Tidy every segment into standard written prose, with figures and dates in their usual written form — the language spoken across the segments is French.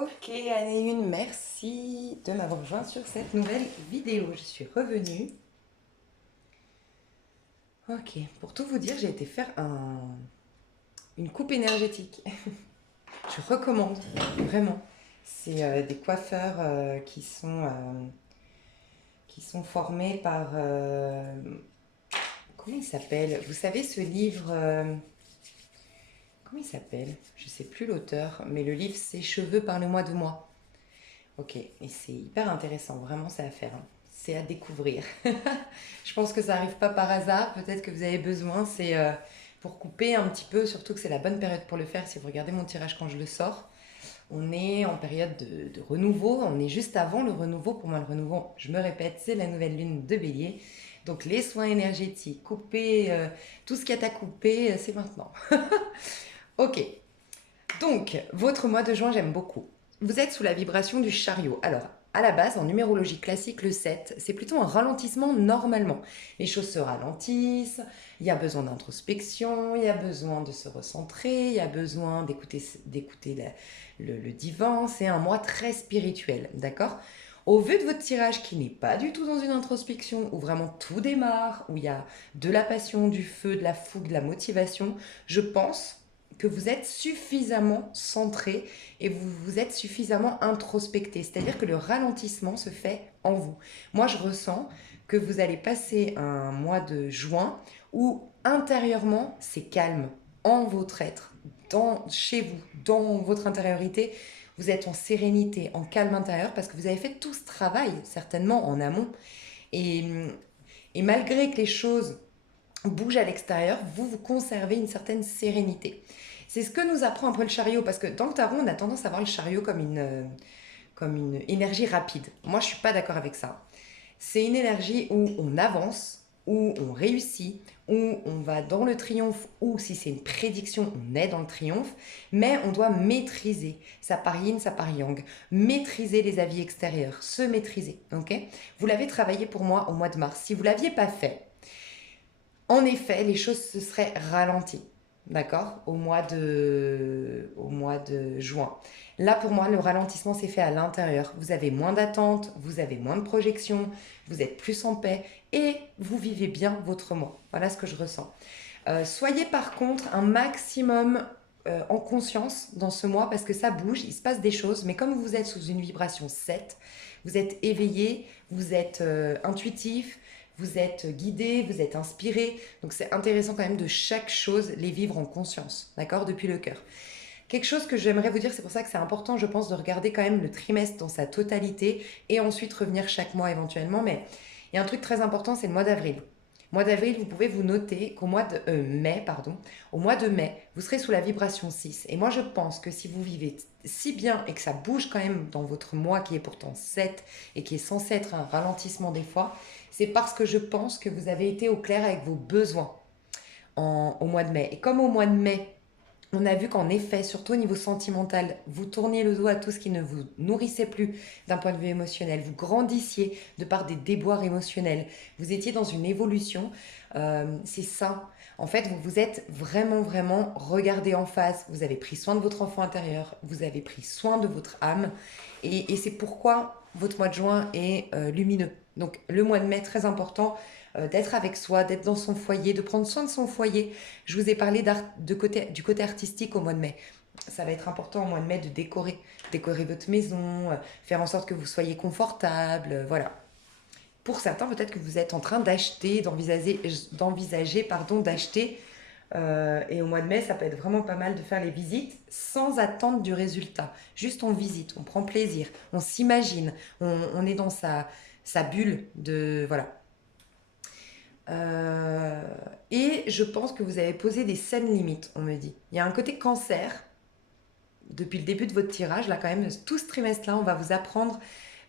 Ok, année 1, merci de m'avoir rejoint sur cette nouvelle vidéo. Je suis revenue. Ok, pour tout vous dire, j'ai été faire une coupe énergétique. Je recommande, vraiment. C'est des coiffeurs qui sont formés par... comment il s'appelle? Vous savez ce livre... comment il s'appelle? Je ne sais plus l'auteur, mais le livre c'est Cheveux, parle-moi de moi. Ok, et c'est hyper intéressant, vraiment c'est à faire, hein. C'est à découvrir. Je pense que ça n'arrive pas par hasard, peut-être que vous avez besoin, c'est pour couper un petit peu, surtout que c'est la bonne période pour le faire, si vous regardez mon tirage quand je le sors. On est en période de renouveau, on est juste avant le renouveau. Pour moi, le renouveau, je me répète, c'est la nouvelle lune de bélier. Donc les soins énergétiques, couper tout ce qu'il y a à couper, c'est maintenant. Ok, donc, votre mois de juin, j'aime beaucoup. Vous êtes sous la vibration du chariot. Alors, à la base, en numérologie classique, le 7, c'est plutôt un ralentissement normalement. Les choses se ralentissent, il y a besoin d'introspection, il y a besoin de se recentrer, il y a besoin d'écouter le divan. C'est un mois très spirituel, d'accord? Au vu de votre tirage qui n'est pas du tout dans une introspection, où vraiment tout démarre, où il y a de la passion, du feu, de la fougue, de la motivation, je pense que vous êtes suffisamment centré et vous vous êtes suffisamment introspecté. C'est-à-dire que le ralentissement se fait en vous. Moi, je ressens que vous allez passer un mois de juin où intérieurement, c'est calme en votre être, chez vous, dans votre intériorité. Vous êtes en sérénité, en calme intérieur parce que vous avez fait tout ce travail, certainement en amont. Et, et malgré que les choses bougent à l'extérieur, vous conservez une certaine sérénité. C'est ce que nous apprend un peu le chariot, parce que dans le tarot, on a tendance à voir le chariot comme une énergie rapide. Moi, je ne suis pas d'accord avec ça. C'est une énergie où on avance, où on réussit, où on va dans le triomphe, ou si c'est une prédiction, on est dans le triomphe, mais on doit maîtriser sa part yin, sa part yang, maîtriser les avis extérieurs, se maîtriser. Ok? Vous l'avez travaillé pour moi au mois de mars. Si vous ne l'aviez pas fait, en effet, les choses se seraient ralenties, d'accord, au mois de juin. Là, pour moi, le ralentissement s'est fait à l'intérieur. Vous avez moins d'attentes, vous avez moins de projections, vous êtes plus en paix et vous vivez bien votre mois. Voilà ce que je ressens. Soyez par contre un maximum en conscience dans ce mois parce que ça bouge, il se passe des choses, mais comme vous êtes sous une vibration 7, vous êtes éveillé, vous êtes intuitif, vous êtes guidé, vous êtes inspiré. Donc c'est intéressant quand même de chaque chose les vivre en conscience, d'accord, depuis le cœur. Quelque chose que j'aimerais vous dire, c'est pour ça que c'est important, je pense, de regarder quand même le trimestre dans sa totalité et ensuite revenir chaque mois éventuellement. Mais il y a un truc très important, c'est le mois d'avril. Mois d'avril, vous pouvez vous noter qu'au mois de mai, pardon, au mois de mai, vous serez sous la vibration 6. Et moi, je pense que si vous vivez si bien et que ça bouge quand même dans votre mois qui est pourtant 7 et qui est censé être un ralentissement des fois, c'est parce que je pense que vous avez été au clair avec vos besoins au mois de mai. Et comme au mois de mai, on a vu qu'en effet, surtout au niveau sentimental, vous tourniez le dos à tout ce qui ne vous nourrissait plus d'un point de vue émotionnel. Vous grandissiez de par des déboires émotionnels. Vous étiez dans une évolution. C'est ça. En fait, vous vous êtes vraiment, vraiment regardé en face. Vous avez pris soin de votre enfant intérieur. Vous avez pris soin de votre âme. Et c'est pourquoi votre mois de juin est lumineux. Donc le mois de mai, très important, d'être avec soi, d'être dans son foyer, de prendre soin de son foyer. Je vous ai parlé du côté artistique au mois de mai. Ça va être important au mois de mai de décorer votre maison, faire en sorte que vous soyez confortable, voilà. Pour certains, peut-être que vous êtes en train d'envisager, pardon, d'acheter. Et au mois de mai, ça peut être vraiment pas mal de faire les visites sans attendre du résultat. Juste on visite, on prend plaisir, on s'imagine, on est dans sa bulle de... Voilà. Euh, et je pense que vous avez posé des saines limites, on me dit. Il y a un côté cancer, depuis le début de votre tirage, là quand même, tout ce trimestre-là, on va vous apprendre.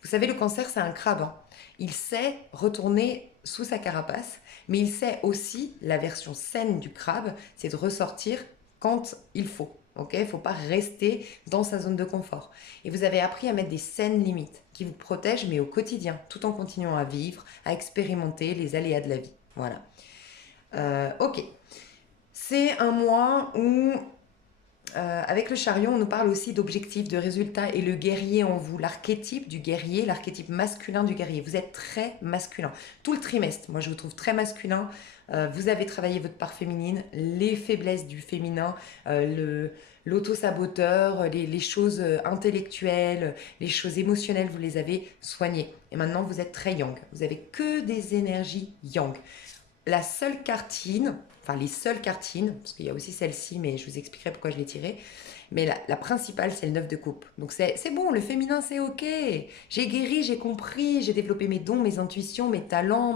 Vous savez, le cancer, c'est un crabe, hein. Il sait retourner sous sa carapace, mais il sait aussi, la version saine du crabe, c'est de ressortir quand il faut. Ok, il ne faut pas rester dans sa zone de confort. Et vous avez appris à mettre des saines limites qui vous protègent, mais au quotidien, tout en continuant à vivre, à expérimenter les aléas de la vie. Voilà. Ok. C'est un mois où avec le chariot, on nous parle aussi d'objectifs, de résultats et le guerrier en vous, l'archétype du guerrier, l'archétype masculin du guerrier. Vous êtes très masculin. Tout le trimestre, moi je vous trouve très masculin. Vous avez travaillé votre part féminine, les faiblesses du féminin, l'auto-saboteur, les choses intellectuelles, les choses émotionnelles, vous les avez soignées. Et maintenant, vous êtes très yang. Vous avez que des énergies yang. La seule cartine, enfin les seules cartines, parce qu'il y a aussi celle-ci, mais je vous expliquerai pourquoi je l'ai tirée, mais la principale, c'est le 9 de coupe. Donc c'est bon, le féminin, c'est ok. J'ai guéri, j'ai compris, j'ai développé mes dons, mes intuitions, mes talents,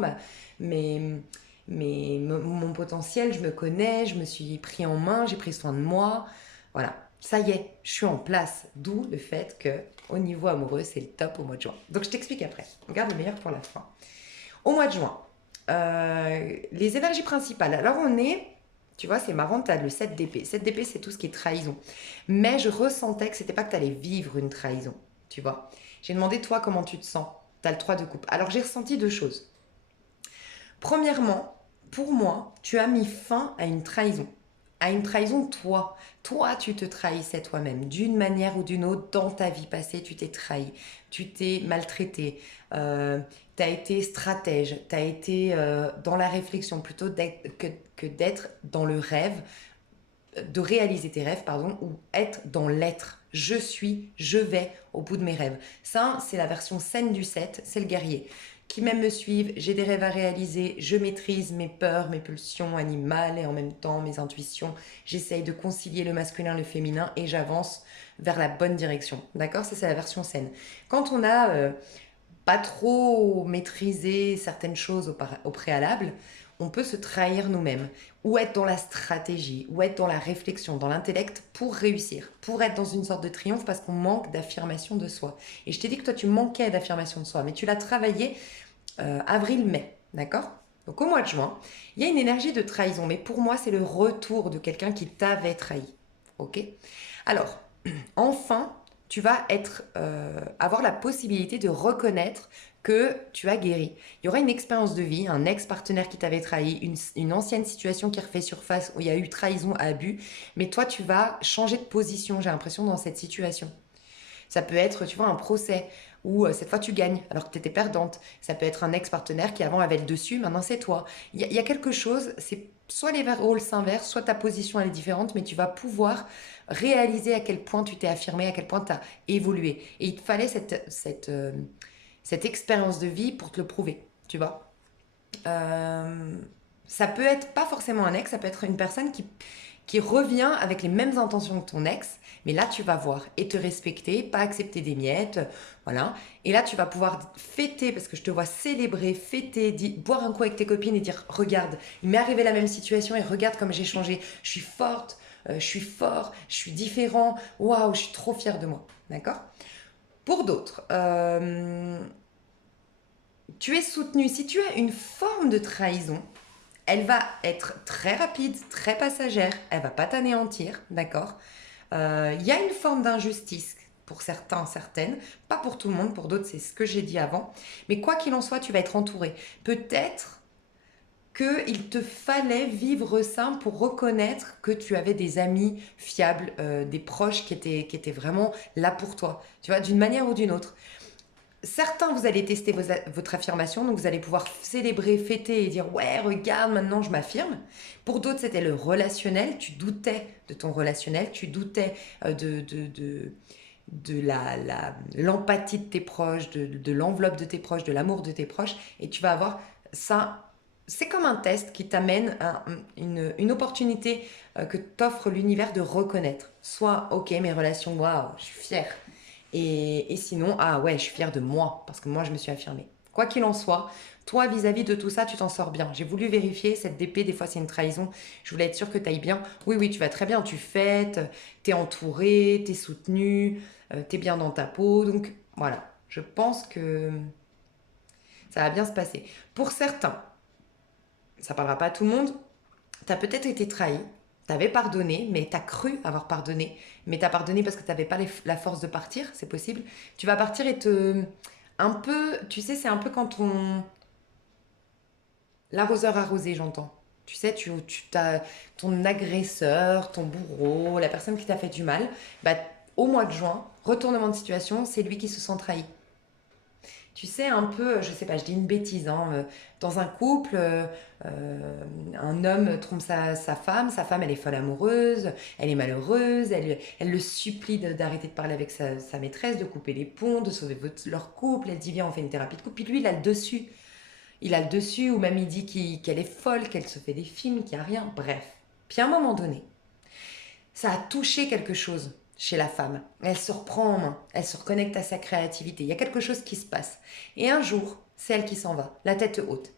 mes, mon potentiel, je me connais, je me suis pris en main, j'ai pris soin de moi. Voilà, ça y est, je suis en place. D'où le fait que au niveau amoureux, c'est le top au mois de juin. Donc je t'explique après. On garde le meilleur pour la fin. Au mois de juin, les énergies principales. Alors on est, tu vois, c'est marrant, tu as le 7 d'épée. 7 d'épée, c'est tout ce qui est trahison. Mais je ressentais que c'était pas que tu allais vivre une trahison, tu vois. J'ai demandé, toi, comment tu te sens. Tu as le 3 de coupe. Alors j'ai ressenti deux choses. Premièrement, pour moi, tu as mis fin à une trahison. À une trahison, toi. Toi, tu te trahissais toi-même. D'une manière ou d'une autre, dans ta vie passée, tu t'es trahi. Tu t'es maltraité. Tu as été stratège. Tu as été dans la réflexion plutôt que d'être dans le rêve, de réaliser tes rêves, pardon, ou être dans l'être. Je suis, je vais au bout de mes rêves. Ça, c'est la version saine du 7, c'est le guerrier qui même me suivent, j'ai des rêves à réaliser, je maîtrise mes peurs, mes pulsions animales et en même temps mes intuitions. J'essaye de concilier le masculin, le féminin et j'avance vers la bonne direction. D'accord? Ça, c'est la version saine. Quand on a pas trop maîtrisé certaines choses au préalable, on peut se trahir nous-mêmes, ou être dans la stratégie, ou être dans la réflexion, dans l'intellect pour réussir, pour être dans une sorte de triomphe parce qu'on manque d'affirmation de soi. Et je t'ai dit que toi tu manquais d'affirmation de soi, mais tu l'as travaillé avril-mai, d'accord? Donc au mois de juin, il y a une énergie de trahison, mais pour moi c'est le retour de quelqu'un qui t'avait trahi, ok? Alors, enfin, tu vas avoir la possibilité de reconnaître que tu as guéri. Il y aura une expérience de vie, un ex-partenaire qui t'avait trahi, une ancienne situation qui refait surface où il y a eu trahison, abus, mais toi tu vas changer de position, j'ai l'impression, dans cette situation. Ça peut être, tu vois, un procès où cette fois tu gagnes alors que tu étais perdante. Ça peut être un ex-partenaire qui avant avait le dessus, maintenant c'est toi. Il y a quelque chose, c'est soit les rôles s'inversent, soit ta position elle est différente, mais tu vas pouvoir réaliser à quel point tu t'es affirmé, à quel point tu as évolué. Et il te fallait cette expérience de vie pour te le prouver, tu vois. Euh, Ça peut être pas forcément un ex, ça peut être une personne qui revient avec les mêmes intentions que ton ex, mais là tu vas voir et te respecter, pas accepter des miettes, voilà. Et là tu vas pouvoir fêter, parce que je te vois célébrer, fêter, boire un coup avec tes copines et dire regarde, il m'est arrivé la même situation et regarde comme j'ai changé, je suis forte, je suis fort, je suis différent, waouh, je suis trop fière de moi, d'accord? Pour d'autres, tu es soutenu. Si tu as une forme de trahison, elle va être très rapide, très passagère, elle va pas t'anéantir, d'accord? Il y a une forme d'injustice pour certains, certaines, pas pour tout le monde, pour d'autres c'est ce que j'ai dit avant, mais quoi qu'il en soit, tu vas être entouré. Peut-être qu'il te fallait vivre ça pour reconnaître que tu avais des amis fiables, des proches qui étaient vraiment là pour toi, tu vois, d'une manière ou d'une autre. Certains, vous allez tester votre affirmation, donc vous allez pouvoir célébrer, fêter et dire ouais, regarde, maintenant je m'affirme. Pour d'autres, c'était le relationnel, tu doutais de ton relationnel, tu doutais de l'empathie de tes proches, de l'enveloppe de tes proches, de l'amour de tes proches, et tu vas avoir ça. C'est comme un test qui t'amène à une opportunité que t'offre l'univers de reconnaître. Soit, ok, mes relations, waouh, je suis fière. Et sinon, ah ouais, je suis fière de moi, parce que moi, je me suis affirmée. Quoi qu'il en soit, toi, vis-à-vis de tout ça, tu t'en sors bien. J'ai voulu vérifier, cette DP, des fois, c'est une trahison. Je voulais être sûre que tu ailles bien. Oui, oui, tu vas très bien, tu fêtes, t'es entouré, t'es soutenu, t'es bien dans ta peau. Donc, voilà, je pense que ça va bien se passer. Pour certains, ça parlera pas à tout le monde, t'as peut-être été trahi, t'avais pardonné, mais t'as cru avoir pardonné, mais t'as pardonné parce que t'avais pas la force de partir, c'est possible. Tu vas partir et un peu, tu sais, c'est un peu quand on... L'arroseur arrosé, j'entends. Tu sais, tu as ton agresseur, ton bourreau, la personne qui t'a fait du mal, bah, au mois de juin, retournement de situation, c'est lui qui se sent trahi. Tu sais, un peu, je sais pas, je dis une bêtise, hein, dans un couple, un homme trompe sa femme elle est folle amoureuse, elle est malheureuse, elle le supplie d'arrêter de parler avec sa maîtresse, de couper les ponts, de sauver leur couple, elle dit viens on fait une thérapie de couple, puis lui il a le dessus. Il a le dessus, ou même il dit qu'elle est folle, qu'elle se fait des films, qu'il n'y a rien, bref. Puis à un moment donné, ça a touché quelque chose chez la femme. Elle se reprend en main, elle se reconnecte à sa créativité. Il y a quelque chose qui se passe. Et un jour, c'est elle qui s'en va, la tête haute.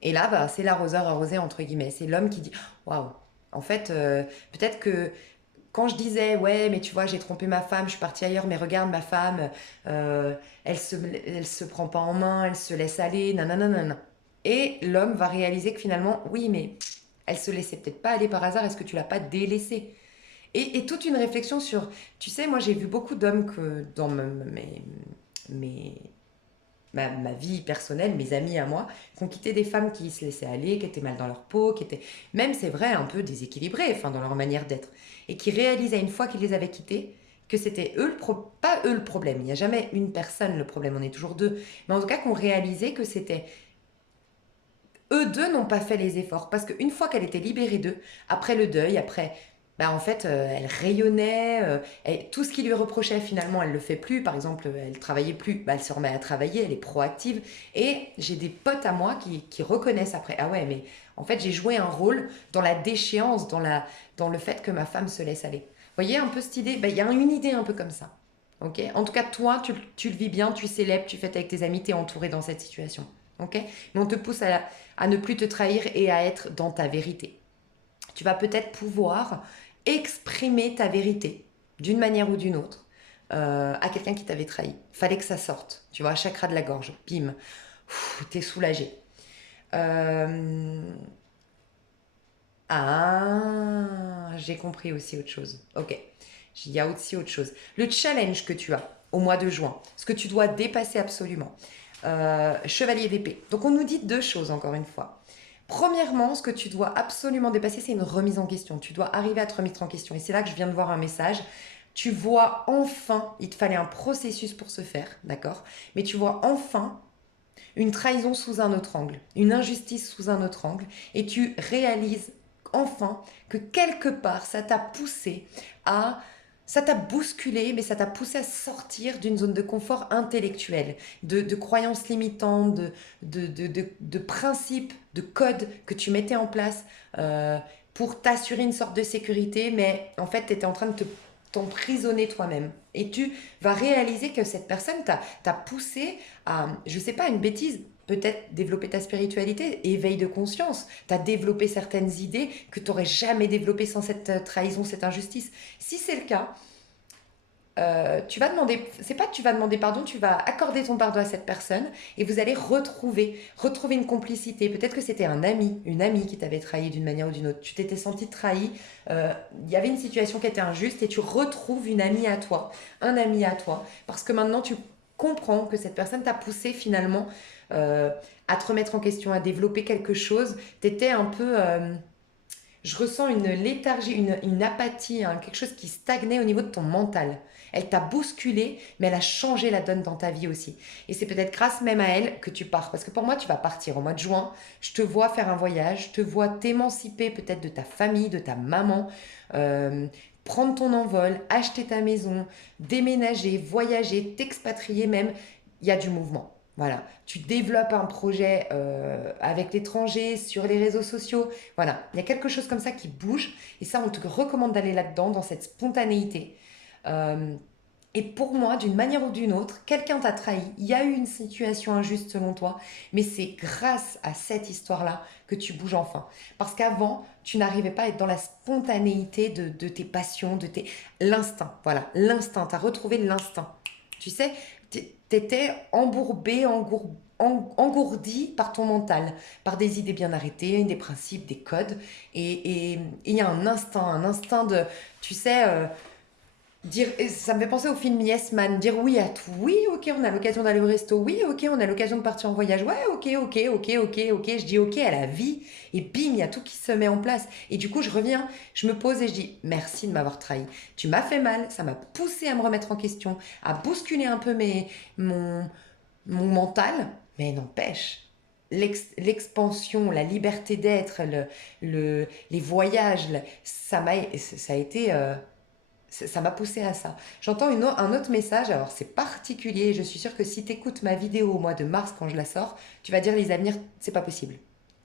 Et là, bah, c'est l'arroseur arrosé, entre guillemets. C'est l'homme qui dit waouh, en fait, peut-être que quand je disais ouais, mais tu vois, j'ai trompé ma femme, je suis partie ailleurs, mais regarde ma femme, elle se prend pas en main, elle se laisse aller, nanana. Et l'homme va réaliser que finalement, oui, mais elle se laissait peut-être pas aller par hasard, est-ce que tu l'as pas délaissée? Et toute une réflexion sur, tu sais, moi j'ai vu beaucoup d'hommes que dans mes, ma vie personnelle, mes amis à moi, qui ont quitté des femmes qui se laissaient aller, qui étaient mal dans leur peau, qui étaient, même c'est vrai, un peu déséquilibrées, enfin, dans leur manière d'être, et qui réalisaient une fois qu'ils les avaient quittés que c'était eux pas eux le problème. Il n'y a jamais une personne le problème, on est toujours deux. Mais en tout cas, qu'on réalisait que c'était eux deux n'ont pas fait les efforts. Parce qu'une fois qu'elle était libérée d'eux, après le deuil, après, bah en fait, elle rayonnait, tout ce qui lui reprochait, finalement, elle le fait plus. Par exemple, elle travaillait plus, bah, elle se remet à travailler, elle est proactive. Et j'ai des potes à moi qui reconnaissent après, ah ouais, mais en fait, j'ai joué un rôle dans la déchéance, dans le fait que ma femme se laisse aller. Vous voyez un peu cette idée? Bah, il y a une idée un peu comme ça. Ok. En tout cas, toi, tu le vis bien, tu célèbres, tu fêtes avec tes amis, tu es entouré dans cette situation. Ok. Mais on te pousse à ne plus te trahir et à être dans ta vérité. Tu vas peut-être pouvoir exprimer ta vérité d'une manière ou d'une autre à quelqu'un qui t'avait trahi. Fallait que ça sorte, tu vois, chakra de la gorge, bim, t'es soulagé. Euh, Ah, j'ai compris aussi autre chose. Ok, il y a aussi autre chose. Le challenge que tu as au mois de juin, ce que tu dois dépasser absolument. Chevalier d'épée. Donc on nous dit deux choses encore une fois. Premièrement, ce que tu dois absolument dépasser, c'est une remise en question. Tu dois arriver à te remettre en question. Et c'est là que je viens de voir un message. Tu vois enfin, il te fallait un processus pour ce faire, d'accord? Mais tu vois enfin une trahison sous un autre angle, une injustice sous un autre angle, et tu réalises enfin que quelque part, ça t'a poussé à... Ça t'a bousculé, mais ça t'a poussé à sortir d'une zone de confort intellectuel, de croyances limitantes, de principes, de codes que tu mettais en place pour t'assurer une sorte de sécurité, mais en fait, tu étais en train de t'emprisonner toi-même. Et tu vas réaliser que cette personne t'a poussé à, je sais pas, une bêtise, peut-être développer ta spiritualité, éveil de conscience. Tu as développé certaines idées que tu n'aurais jamais développées sans cette trahison, cette injustice. Si c'est le cas, tu vas demander, c'est pas que tu vas demander pardon, tu vas accorder ton pardon à cette personne et vous allez retrouver une complicité. Peut-être que c'était un ami, une amie qui t'avait trahi d'une manière ou d'une autre. Tu t'étais senti trahi, il y avait une situation qui était injuste et tu retrouves une amie à toi, un ami à toi, parce que maintenant tu comprends que cette personne t'a poussé finalement euh, à te remettre en question, à développer quelque chose. T'étais un peu je ressens une léthargie, une apathie, hein, quelque chose qui stagnait au niveau de ton mental. Elle t'a bousculé, mais elle a changé la donne dans ta vie aussi. Et c'est peut-être grâce même à elle que tu pars. Parce que pour moi, tu vas partir au mois de juin. Je te vois faire un voyage, je te vois t'émanciper peut-être de ta famille, de ta maman, euh, prendre ton envol, acheter ta maison, déménager, voyager, t'expatrier même. Il y a du mouvement. Voilà, tu développes un projet avec l'étranger, sur les réseaux sociaux. Voilà, il y a quelque chose comme ça qui bouge et ça, on te recommande d'aller là-dedans, dans cette spontanéité. Euh, et pour moi, d'une manière ou d'une autre, quelqu'un t'a trahi, il y a eu une situation injuste selon toi, mais c'est grâce à cette histoire-là que tu bouges enfin. Parce qu'avant, tu n'arrivais pas à être dans la spontanéité de tes passions, L'instinct, voilà, l'instinct, tu as retrouvé l'instinct. Tu sais, t'étais embourbé, engourdi par ton mental, par des idées bien arrêtées, des principes, des codes. Et il y a un instinct de, tu sais, Dire, et ça me fait penser au film Yes Man, dire oui à tout. Oui, ok, on a l'occasion d'aller au resto. Oui, ok, on a l'occasion de partir en voyage. Ouais, ok, ok, ok, ok, ok. Je dis ok à la vie. Et bim, il y a tout qui se met en place. Et du coup, je reviens, je me pose et je dis merci de m'avoir trahi. Tu m'as fait mal, ça m'a poussé à me remettre en question, à bousculer un peu mon mental. Mais n'empêche, l'expansion, la liberté d'être, les voyages, ça a été. Ça m'a poussé à ça. J'entends un autre message, alors c'est particulier, je suis sûre que si tu écoutes ma vidéo au mois de mars quand je la sors, tu vas dire les avenirs, c'est pas possible.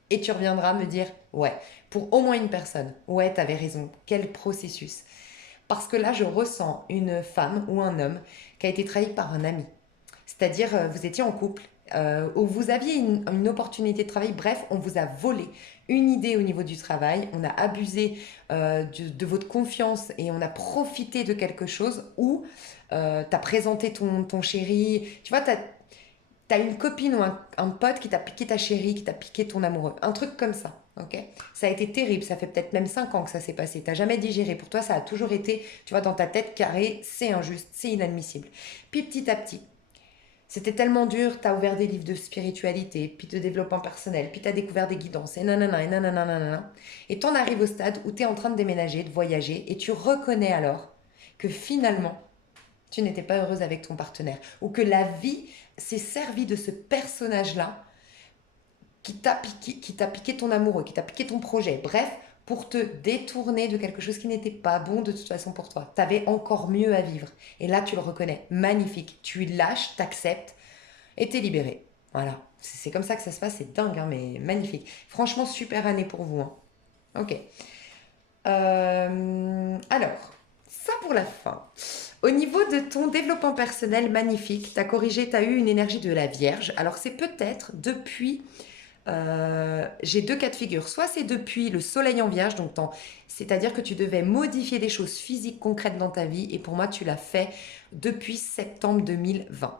Et tu reviendras me dire, ouais, pour au moins une personne, ouais, t'avais raison, quel processus. Parce que là, je ressens une femme ou un homme qui a été trahi par un ami. C'est-à-dire, vous étiez en couple, où vous aviez une opportunité de travail, bref, on vous a volé une idée au niveau du travail, on a abusé de votre confiance et on a profité de quelque chose où tu as présenté ton chéri, tu vois, tu as une copine ou un pote qui t'a piqué ta chérie, qui t'a piqué ton amoureux, un truc comme ça. Ok, ça a été terrible, ça fait peut-être même 5 ans que ça s'est passé, t'as jamais digéré, pour toi ça a toujours été, tu vois, dans ta tête carrée, c'est injuste, c'est inadmissible. Puis petit à petit, c'était tellement dur, t'as ouvert des livres de spiritualité, puis de développement personnel, puis t'as découvert des guidances, et nanana, et nanana, nanana. Et t'en arrives au stade où t'es en train de déménager, de voyager, et tu reconnais alors que finalement, tu n'étais pas heureuse avec ton partenaire, ou que la vie s'est servie de ce personnage-là qui t'a piqué ton amoureux, qui t'a piqué ton projet, bref, pour te détourner de quelque chose qui n'était pas bon de toute façon pour toi. T'avais encore mieux à vivre. Et là, tu le reconnais. Magnifique. Tu lâches, t'acceptes et t'es libéré. Voilà. C'est comme ça que ça se passe. C'est dingue, hein, mais magnifique. Franchement, super année pour vous, hein. Ok. Alors, ça pour la fin. Au niveau de ton développement personnel, magnifique. T'as corrigé, t'as eu une énergie de la Vierge. Alors, c'est peut-être depuis j'ai deux cas de figure. Soit c'est depuis le soleil en vierge, donc c'est-à-dire que tu devais modifier des choses physiques concrètes dans ta vie, et pour moi, tu l'as fait depuis septembre 2020.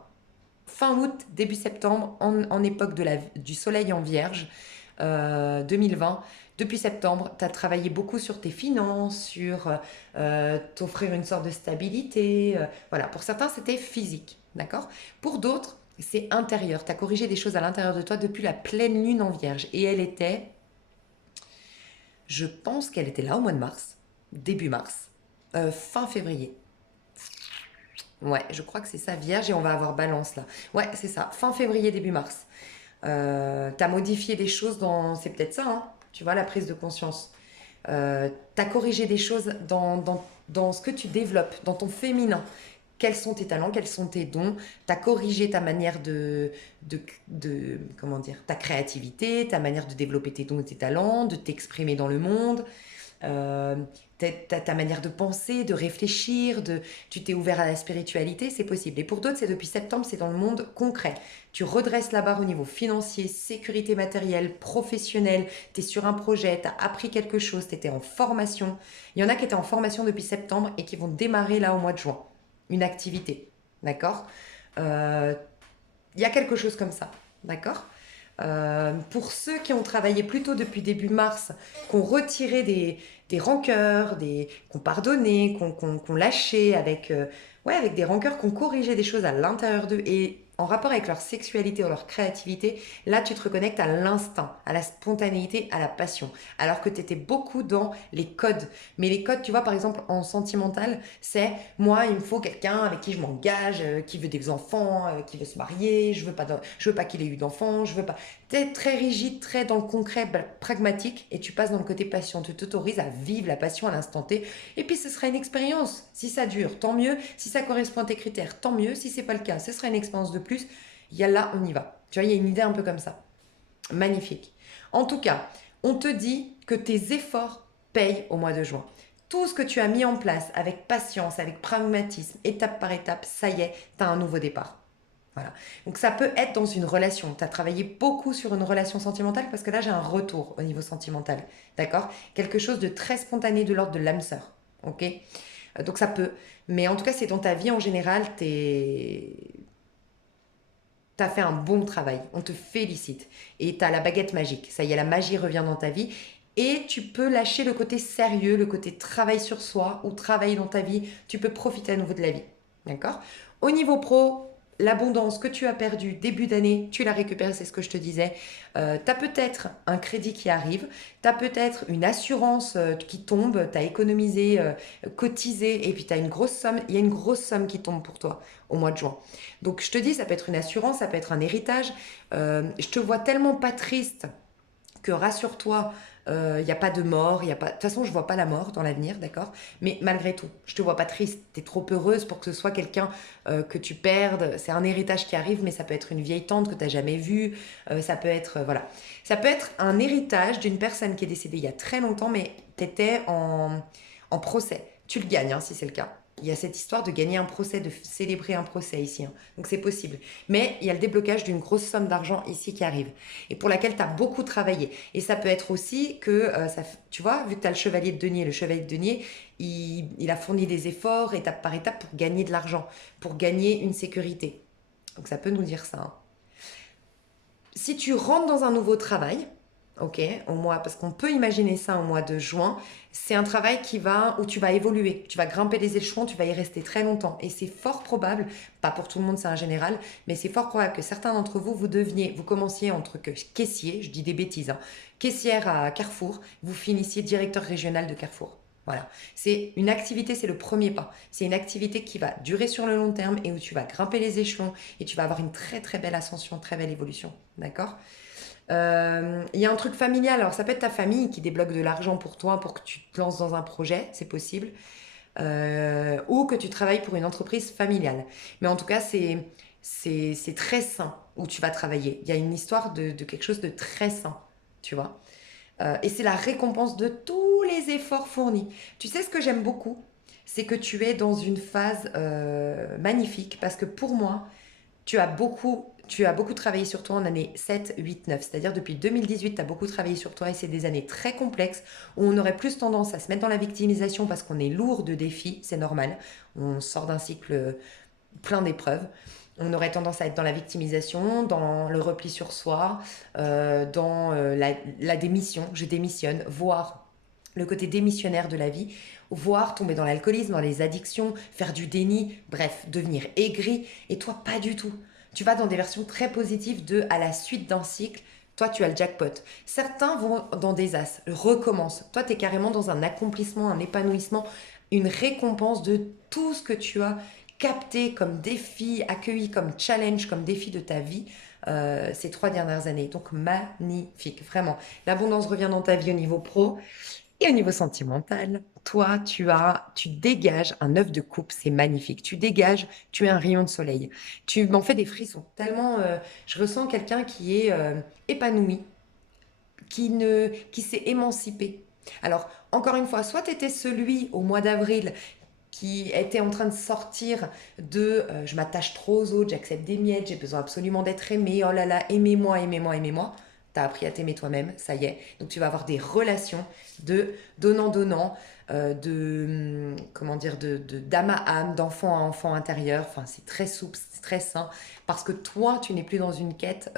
Fin août, début septembre, en époque du soleil en vierge, 2020. Depuis septembre, tu as travaillé beaucoup sur tes finances, sur t'offrir une sorte de stabilité. Voilà, pour certains, c'était physique, d'accord. Pour d'autres, c'est intérieur. Tu as corrigé des choses à l'intérieur de toi depuis la pleine lune en vierge. Et elle était, je pense qu'elle était là au mois de mars, début mars, fin février. Ouais, je crois que c'est ça, vierge, et on va avoir balance là. Ouais, c'est ça, fin février, début mars. T'as modifié des choses dans... C'est peut-être ça, hein, tu vois, la prise de conscience. T'as corrigé des choses dans ce que tu développes, dans ton féminin. Quels sont tes talents, quels sont tes dons. T'as corrigé ta manière comment dire, ta créativité, ta manière de développer tes dons et tes talents, de t'exprimer dans le monde. Euh, ta manière de penser, de réfléchir, tu t'es ouvert à la spiritualité, c'est possible. Et pour d'autres, c'est depuis septembre, c'est dans le monde concret. Tu redresses la barre au niveau financier, sécurité matérielle, professionnelle, tu es sur un projet, tu as appris quelque chose, tu étais en formation. Il y en a qui étaient en formation depuis septembre et qui vont démarrer là au mois de juin, une activité. D'accord. Il y a quelque chose comme ça. D'accord. Pour ceux qui ont travaillé plutôt depuis début mars, qui ont retiré des rancœurs, qui ont pardonné, qui ont lâché ouais, avec des rancœurs, qui ont corrigé des choses à l'intérieur d'eux et en rapport avec leur sexualité ou leur créativité, là tu te reconnectes à l'instinct, à la spontanéité, à la passion. Alors que tu étais beaucoup dans les codes. Mais les codes, tu vois, par exemple, en sentimental, c'est moi, il me faut quelqu'un avec qui je m'engage, qui veut des enfants, qui veut se marier, je veux pas qu'il ait eu d'enfants, je veux pas. T'es très rigide, très dans le concret, pragmatique, et tu passes dans le côté passion. Tu t'autorises à vivre la passion à l'instant T. Et puis ce sera une expérience. Si ça dure, tant mieux. Si ça correspond à tes critères, tant mieux. Si c'est pas le cas, ce sera une expérience de plus. Il y a là, on y va. Tu vois, il y a une idée un peu comme ça. Magnifique. En tout cas, on te dit que tes efforts payent au mois de juin. Tout ce que tu as mis en place avec patience, avec pragmatisme, étape par étape, ça y est, tu as un nouveau départ. Voilà. Donc ça peut être dans une relation. Tu as travaillé beaucoup sur une relation sentimentale parce que là j'ai un retour au niveau sentimental. D'accord. Quelque chose de très spontané de l'ordre de l'âme sœur. Ok. Donc ça peut. Mais en tout cas, c'est dans ta vie en général, t'as fait un bon travail. On te félicite. Et t'as la baguette magique. Ça y est, la magie revient dans ta vie. Et tu peux lâcher le côté sérieux, le côté travail sur soi ou travail dans ta vie. Tu peux profiter à nouveau de la vie. D'accord? Au niveau pro, l'abondance que tu as perdue début d'année, tu la récupères, c'est ce que je te disais. Tu as peut-être un crédit qui arrive, tu as peut-être une assurance qui tombe, tu as économisé, cotisé, et puis tu as une grosse somme, il y a une grosse somme qui tombe pour toi au mois de juin. Donc je te dis, ça peut être une assurance, ça peut être un héritage. Je te vois tellement pas triste que rassure-toi, il n'y a pas de mort, y a pas... de toute façon, je vois pas la mort dans l'avenir, d'accord? Mais malgré tout, je te vois pas triste, tu es trop heureuse pour que ce soit quelqu'un que tu perdes. C'est un héritage qui arrive, mais ça peut être une vieille tante que tu n'as jamais vue, ça peut être, voilà. Ça peut être un héritage d'une personne qui est décédée il y a très longtemps, mais tu étais en procès. Tu le gagnes, hein, si c'est le cas. Il y a cette histoire de gagner un procès, de célébrer un procès ici, hein. Donc c'est possible. Mais il y a le déblocage d'une grosse somme d'argent ici qui arrive et pour laquelle tu as beaucoup travaillé. Et ça peut être aussi que, tu vois, vu que tu as le chevalier de denier, il a fourni des efforts étape par étape pour gagner de l'argent, pour gagner une sécurité. Donc ça peut nous dire ça, hein. Si tu rentres dans un nouveau travail, ok, au mois, parce qu'on peut imaginer ça au mois de juin, c'est un travail où tu vas évoluer, tu vas grimper les échelons, tu vas y rester très longtemps. Et c'est fort probable, pas pour tout le monde, c'est un général, mais c'est fort probable que certains d'entre vous, vous commenciez entre que caissier, je dis des bêtises, hein, caissière à Carrefour, vous finissiez directeur régional de Carrefour. Voilà, c'est une activité, c'est le premier pas. C'est une activité qui va durer sur le long terme et où tu vas grimper les échelons et tu vas avoir une très très belle ascension, très belle évolution. D'accord? Il y a un truc familial, alors ça peut être ta famille qui débloque de l'argent pour toi pour que tu te lances dans un projet, c'est possible, ou que tu travailles pour une entreprise familiale. Mais en tout cas, c'est très sain où tu vas travailler. Il y a une histoire de quelque chose de très sain, tu vois. Et c'est la récompense de tous les efforts fournis. Tu sais ce que j'aime beaucoup, c'est que tu es dans une phase magnifique parce que pour moi, tu as beaucoup travaillé sur toi en année 7, 8, 9. C'est-à-dire depuis 2018, tu as beaucoup travaillé sur toi et c'est des années très complexes où on aurait plus tendance à se mettre dans la victimisation parce qu'on est lourd de défis, c'est normal. On sort d'un cycle plein d'épreuves. On aurait tendance à être dans la victimisation, dans le repli sur soi, dans la démission, je démissionne, voire le côté démissionnaire de la vie, voire tomber dans l'alcoolisme, dans les addictions, faire du déni, bref, devenir aigri. Et toi, pas du tout. Tu vas dans des versions très positives de à la suite d'un cycle. Toi, tu as le jackpot. Certains vont dans des as, recommencent. Toi, tu es carrément dans un accomplissement, un épanouissement, une récompense de tout ce que tu as capté comme défi, accueilli comme challenge, comme défi de ta vie ces 3 dernières années. Donc magnifique, vraiment. L'abondance revient dans ta vie au niveau pro. Et au niveau sentimental, toi, tu dégages un œuf de coupe, c'est magnifique. Tu dégages, tu es un rayon de soleil. Tu m'en fais des frissons. Tellement, je ressens quelqu'un qui est épanoui, qui s'est émancipé. Alors, encore une fois, soit tu étais celui au mois d'avril qui était en train de sortir de je m'attache trop aux autres, j'accepte des miettes, j'ai besoin absolument d'être aimé, oh là là, aimez-moi, aimez-moi, aimez-moi. Tu as appris à t'aimer toi-même, ça y est. Donc tu vas avoir des relations de donnant-donnant, comment dire, d'âme à âme, d'enfant à enfant intérieur. Enfin, c'est très souple, c'est très sain. Parce que toi, tu n'es plus dans une quête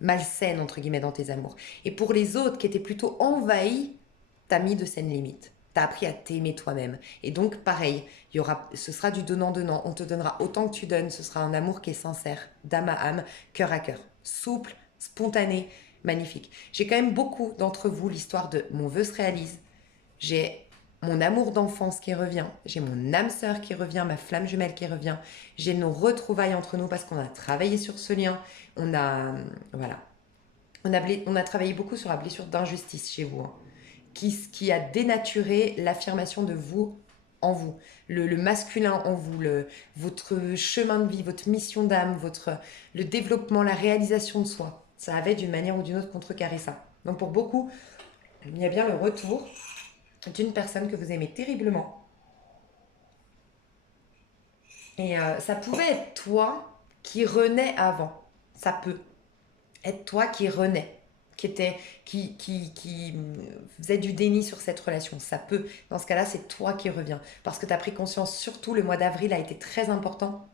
malsaine, entre guillemets, dans tes amours. Et pour les autres qui étaient plutôt envahis, t'as mis de saines limites. T'as appris à t'aimer toi-même. Et donc, pareil, ce sera du donnant-donnant. On te donnera autant que tu donnes. Ce sera un amour qui est sincère, d'âme à âme, cœur à cœur. Souple, spontané, magnifique. J'ai quand même beaucoup d'entre vous l'histoire de mon vœu se réalise. J'ai mon amour d'enfance qui revient. J'ai mon âme sœur qui revient, ma flamme jumelle qui revient. J'ai nos retrouvailles entre nous parce qu'on a travaillé sur ce lien. Voilà. On a travaillé beaucoup sur la blessure d'injustice chez vous, hein, qui a dénaturé l'affirmation de vous en vous, le masculin en vous, votre chemin de vie, votre mission d'âme, le développement, la réalisation de soi. Ça avait d'une manière ou d'une autre contrecarré ça. Donc pour beaucoup, il y a bien le retour d'une personne que vous aimez terriblement. Et ça pouvait être toi qui renais avant. Ça peut être toi qui renais, qui faisait du déni sur cette relation. Ça peut, dans ce cas-là, c'est toi qui reviens. Parce que tu as pris conscience, surtout le mois d'avril a été très important.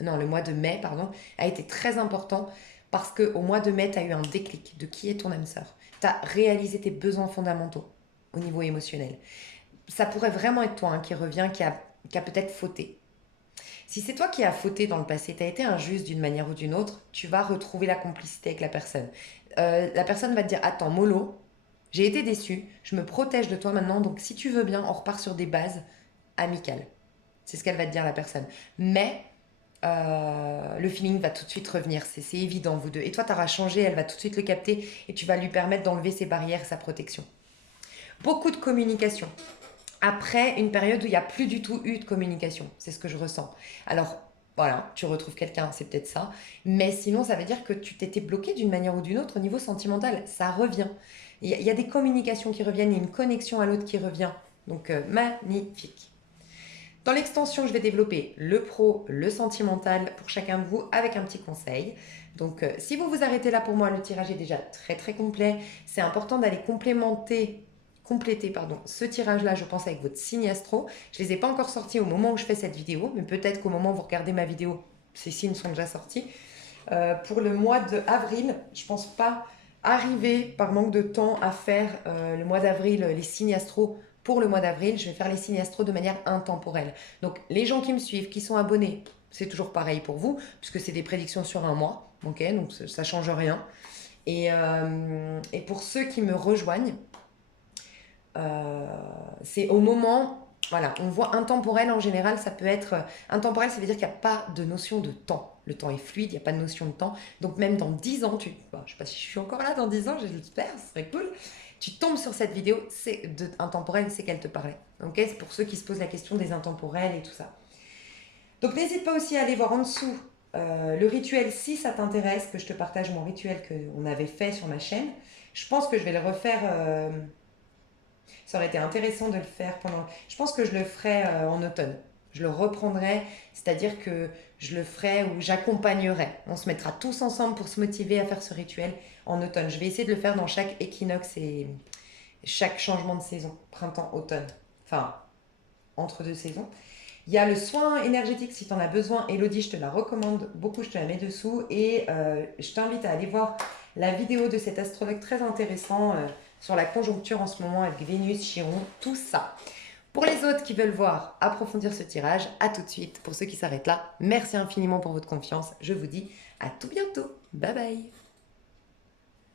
Non, le mois de mai, pardon, a été très important parce qu'au mois de mai, tu as eu un déclic de qui est ton âme sœur. tu as réalisé tes besoins fondamentaux au niveau émotionnel. Ça pourrait vraiment être toi, hein, qui revient, qui a peut-être fauté. Si c'est toi qui as fauté dans le passé, tu as été injuste d'une manière ou d'une autre, tu vas retrouver la complicité avec la personne. La personne va te dire, attends, mollo, j'ai été déçue, je me protège de toi maintenant, donc si tu veux bien, on repart sur des bases amicales. C'est ce qu'elle va te dire, la personne. Mais le feeling va tout de suite revenir, c'est évident, vous deux. Et toi, tu auras changé, elle va tout de suite le capter et tu vas lui permettre d'enlever ses barrières, sa protection. Beaucoup de communication. Après une période où il n'y a plus du tout eu de communication, c'est ce que je ressens. Alors, voilà, tu retrouves quelqu'un, c'est peut-être ça. Mais sinon, ça veut dire que tu t'étais bloqué d'une manière ou d'une autre au niveau sentimental. Ça revient. Il y a des communications qui reviennent, il y a une connexion à l'autre qui revient. Donc, magnifique. Dans l'extension, je vais développer le pro, le sentimental pour chacun de vous avec un petit conseil. Donc, si vous vous arrêtez là pour moi, le tirage est déjà très très complet. C'est important d'aller compléter ce tirage-là, je pense, avec votre signe astro. Je ne les ai pas encore sortis au moment où je fais cette vidéo, mais peut-être qu'au moment où vous regardez ma vidéo, ces signes sont déjà sortis. Pour le mois d'avril, je ne pense pas arriver par manque de temps à faire le mois d'avril, les signes astro pour le mois d'avril. Je vais faire les signes astro de manière intemporelle. Donc les gens qui me suivent, qui sont abonnés, c'est toujours pareil pour vous, puisque c'est des prédictions sur un mois, ok, donc ça ne change rien. Et pour ceux qui me rejoignent, c'est au moment, voilà, on voit intemporel en général, ça peut être, intemporel, ça veut dire qu'il n'y a pas de notion de temps. Le temps est fluide, il n'y a pas de notion de temps. Donc même dans 10 ans, je ne sais pas si je suis encore là dans 10 ans, j'espère, ce serait cool. Tu tombes sur cette vidéo, c'est intemporel, c'est qu'elle te parlait. Ok, c'est pour ceux qui se posent la question des intemporels et tout ça. Donc n'hésite pas aussi à aller voir en dessous le rituel si ça t'intéresse, que je te partage mon rituel qu'on avait fait sur ma chaîne. Je pense que je vais le refaire. Ça aurait été intéressant de le faire pendant. Je pense que je le ferai en automne. Je le reprendrai, c'est-à-dire que je le ferai ou j'accompagnerai. On se mettra tous ensemble pour se motiver à faire ce rituel en automne. Je vais essayer de le faire dans chaque équinoxe et chaque changement de saison, printemps-automne. Enfin, entre deux saisons. Il y a le soin énergétique si tu en as besoin. Elodie, je te la recommande beaucoup, je te la mets dessous. Et je t'invite à aller voir la vidéo de cet astrologue très intéressant sur la conjoncture en ce moment avec Vénus, Chiron, tout ça. Pour les autres qui veulent voir approfondir ce tirage, à tout de suite. Pour ceux qui s'arrêtent là, merci infiniment pour votre confiance. Je vous dis à tout bientôt. Bye bye.